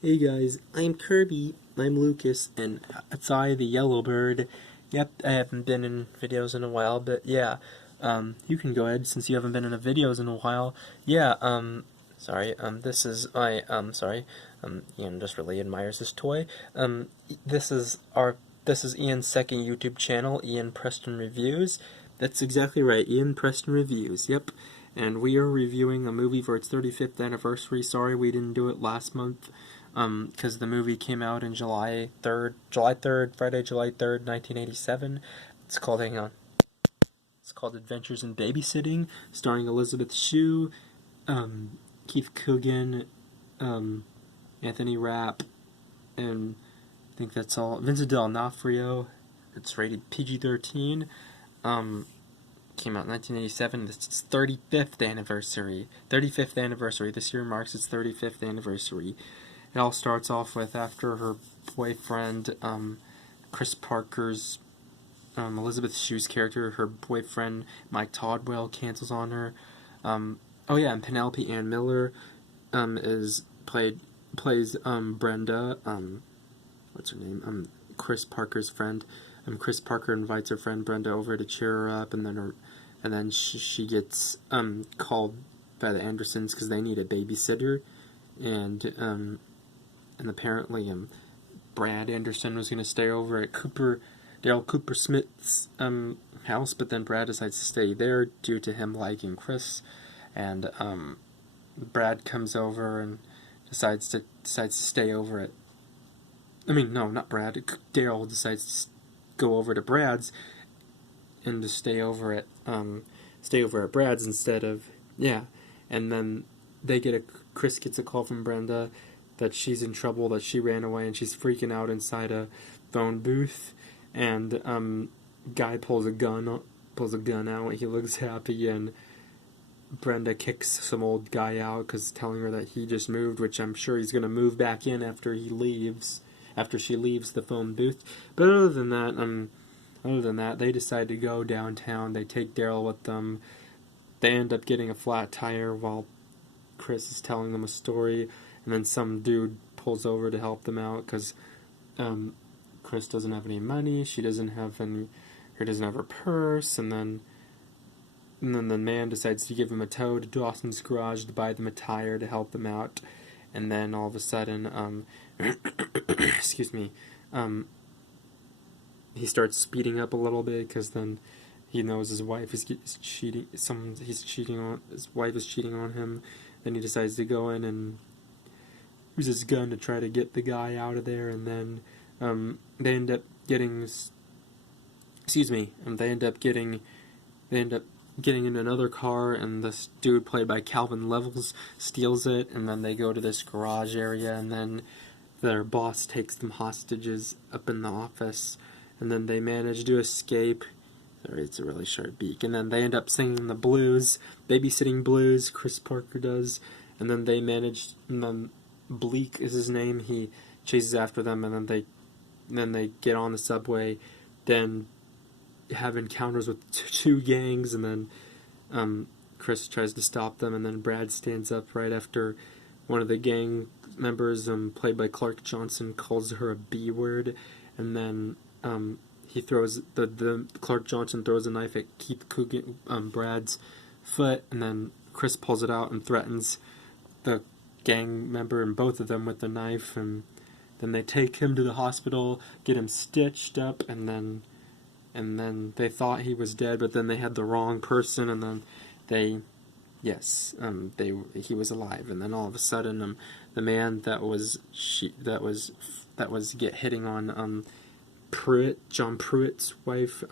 Hey guys, I'm Kirby, I'm Lucas, and it's I, the yellow bird. Yep, I haven't been in videos in a while, but yeah, you can go ahead since you haven't been in a videos in a while. Yeah, sorry, Ian just really admires this toy. This is this is Ian's second YouTube channel, Ian Preston Reviews. That's exactly right, Ian Preston Reviews, yep. And we are reviewing a movie for its 35th anniversary. Sorry we didn't do it last month, because the movie came out in Friday, July 3rd, 1987. It's called, hang on, it's called Adventures in Babysitting, starring Elizabeth Shue, Keith Coogan, Anthony Rapp, and I think that's all. Vincent D'Onofrio. It's rated PG-13. Came out in 1987. This is its 35th anniversary. 35th anniversary. This year marks its 35th anniversary. It all starts off with after her boyfriend, Chris Parker's, Elizabeth Shue's character, her boyfriend Mike Todwell cancels on her. Oh yeah, and Penelope Ann Miller plays Brenda. What's her name? Chris Parker's friend. Chris Parker invites her friend Brenda over to cheer her up, and then she gets called by the Andersons because they need a babysitter, and apparently Brad Anderson was going to stay over at Daryl Cooper Smith's house, but then Brad decides to stay there due to him liking Chris, and Brad comes over and decides to stay over at. I mean, no, not Brad. Daryl decides to go over to Brad's and to stay over at Brad's instead of, yeah, and then Chris gets a call from Brenda that she's in trouble, that she ran away, and she's freaking out inside a phone booth, and guy pulls a gun out. He looks happy, and Brenda kicks some old guy out because telling her that he just moved, which I'm sure he's gonna move back in after she leaves the phone booth. But other than that, they decide to go downtown. They take Daryl with them. They end up getting a flat tire while Chris is telling them a story, and then some dude pulls over to help them out because Chris doesn't have any money. She doesn't have her purse, and then the man decides to give him a tow to Dawson's garage to buy them a tire to help them out, and then all of a sudden, excuse me, he starts speeding up a little bit because then he knows his wife is cheating. His wife is cheating on him. Then he decides to go in and use his gun to try to get the guy out of there, and then they end up getting. Excuse me. They end up getting in another car, and this dude played by Calvin Levels steals it, and then they go to this garage area, and then their boss takes them hostages up in the office, and then they manage to escape. Sorry, it's a really sharp beak. And then they end up singing the blues, babysitting blues, Chris Parker does, and then and then Bleak is his name, he chases after them, and then they get on the subway, then have encounters with two gangs, and then Chris tries to stop them, and then Brad stands up right after one of the gang members, played by Clark Johnson, calls her a B word, and then he throws the Clark Johnson throws a knife at Keith Coogan, Brad's foot, and then Chris pulls it out and threatens the gang member and both of them with the knife, and then they take him to the hospital, get him stitched up, and then they thought he was dead, but then they had the wrong person, and then he was alive, and then all of a sudden, the man that was hitting on John Pruitt's wife,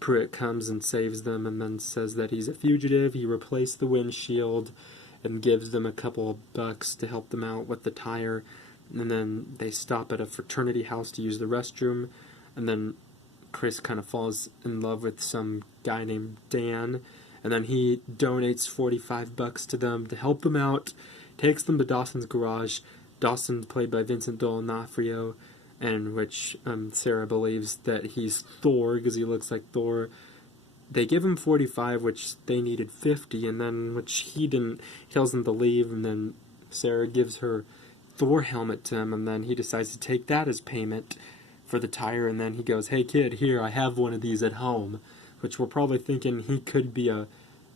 Pruitt comes and saves them, and then says that he's a fugitive. He replaced the windshield, and gives them a couple of bucks to help them out with the tire, and then they stop at a fraternity house to use the restroom, and then Chris kind of falls in love with some guy named Dan, and then he donates $45 to them to help them out, takes them to Dawson's garage. Dawson, played by Vincent D'Onofrio, and which Sarah believes that he's Thor because he looks like Thor. They give him 45, which they needed 50, and then which he didn't. He tells them to leave, and then Sarah gives her Thor helmet to him, and then he decides to take that as payment for the tire, and then he goes, "Hey kid, here, I have one of these at home," which we're probably thinking he could be a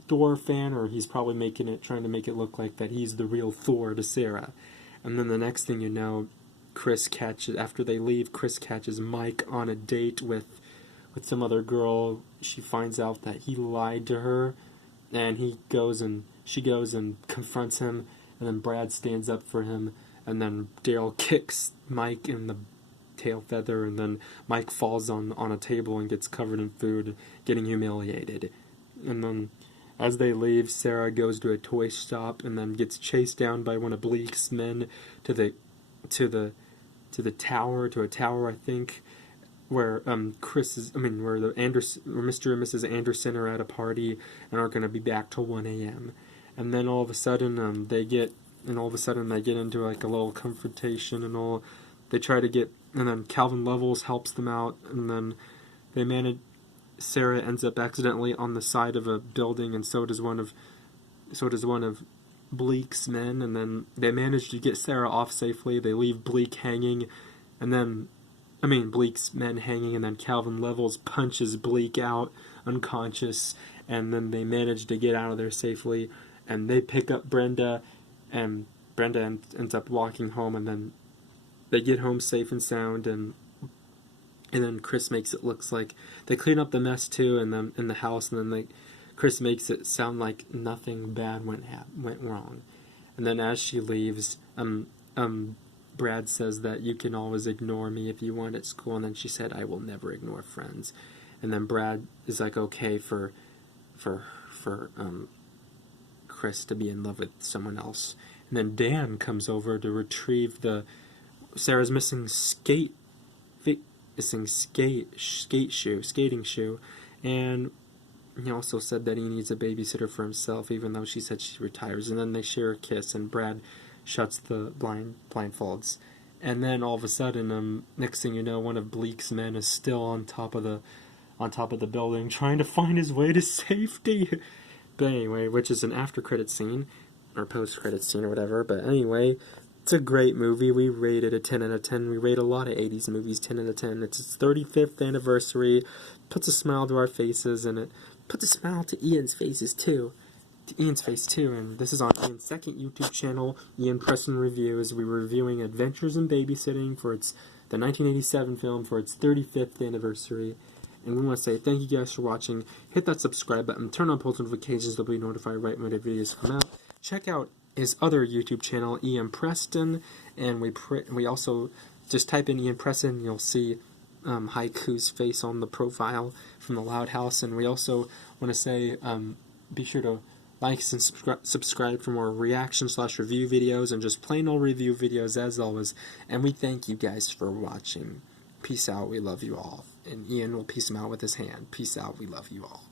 Thor fan, or he's probably trying to make it look like that he's the real Thor to Sarah. And then the next thing you know, after they leave, Chris catches Mike on a date with some other girl. She finds out that he lied to her, and she goes and confronts him, and then Brad stands up for him, and then Daryl kicks Mike in the tail feather, and then Mike falls on a table and gets covered in food, getting humiliated. And then as they leave, Sarah goes to a toy shop and then gets chased down by one of Bleak's men to a tower, I think, where where Mr. and Mrs. Anderson are at a party and aren't going to be back till 1 a.m. And then all of a sudden they get into like a little confrontation and all. They try to get, and then Calvin Levels helps them out, and then Sarah ends up accidentally on the side of a building, and so does one of Bleak's men, and then they manage to get Sarah off safely. They leave Bleak's men hanging, and then Calvin Levels punches Bleak out, unconscious, and then they manage to get out of there safely, and they pick up Brenda, and Brenda ends up walking home, and then they get home safe and sound, and then Chris makes it looks like they clean up the mess too, and then in the house, and then Chris makes it sound like nothing bad went wrong. And then as she leaves, Brad says that you can always ignore me if you want at school, and then she said, "I will never ignore friends." And then Brad is like okay for Chris to be in love with someone else. And then Dan comes over to retrieve Sarah's missing skating shoe, and he also said that he needs a babysitter for himself, even though she said she retires. And then they share a kiss, and Brad shuts the blindfolds. And then all of a sudden, next thing you know, one of Bleak's men is still on top of the building, trying to find his way to safety. But anyway, which is an after-credit scene, or post-credit scene, or whatever. But anyway, it's a great movie. We rate it a 10 out of 10. We rate a lot of 80s movies 10 out of 10. It's its 35th anniversary. Puts a smile to our faces, and it puts a smile to Ian's face too. And this is on Ian's second YouTube channel, Ian Preston Reviews. We're reviewing Adventures in Babysitting the 1987 film for its 35th anniversary. And we want to say thank you guys for watching. Hit that subscribe button. Turn on post notifications. They'll be notified right when the videos come out. Check out his other YouTube channel, Ian Preston, and we also just type in Ian Preston, you'll see Haiku's face on the profile from the Loud House. And we also want to say be sure to like and subscribe for more reaction/review videos and just plain old review videos as always. And we thank you guys for watching. Peace out, we love you all. And Ian will peace him out with his hand. Peace out, we love you all.